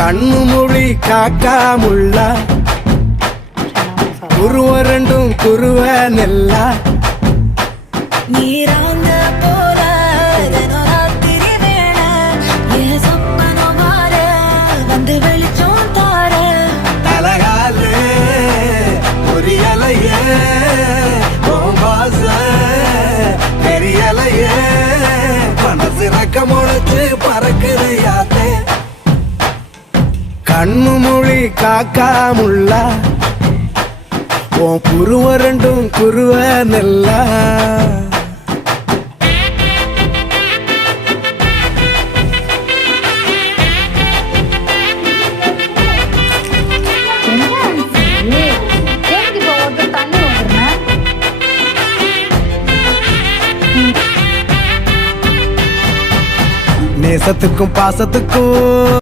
கண்ணு மொழி காக்காமுள்ள குருவ ரெண்டும் குருவ நெல்லா நீராங்க போல ராத்திரி வேண என் சொப்பனம் மாற வந்து வெளிச்சம் தார தலகாலே பொரியலையே ஓம்பாச பெரியலையே மனசு ரக்க முளைச்சு பறக்குது யாத்தே கண்ணு மொழி காக்காமுள்ள உன் குருவ ரெண்டும் குருவ நெல்லா நேசத்துக்கும் பாசத்துக்கும்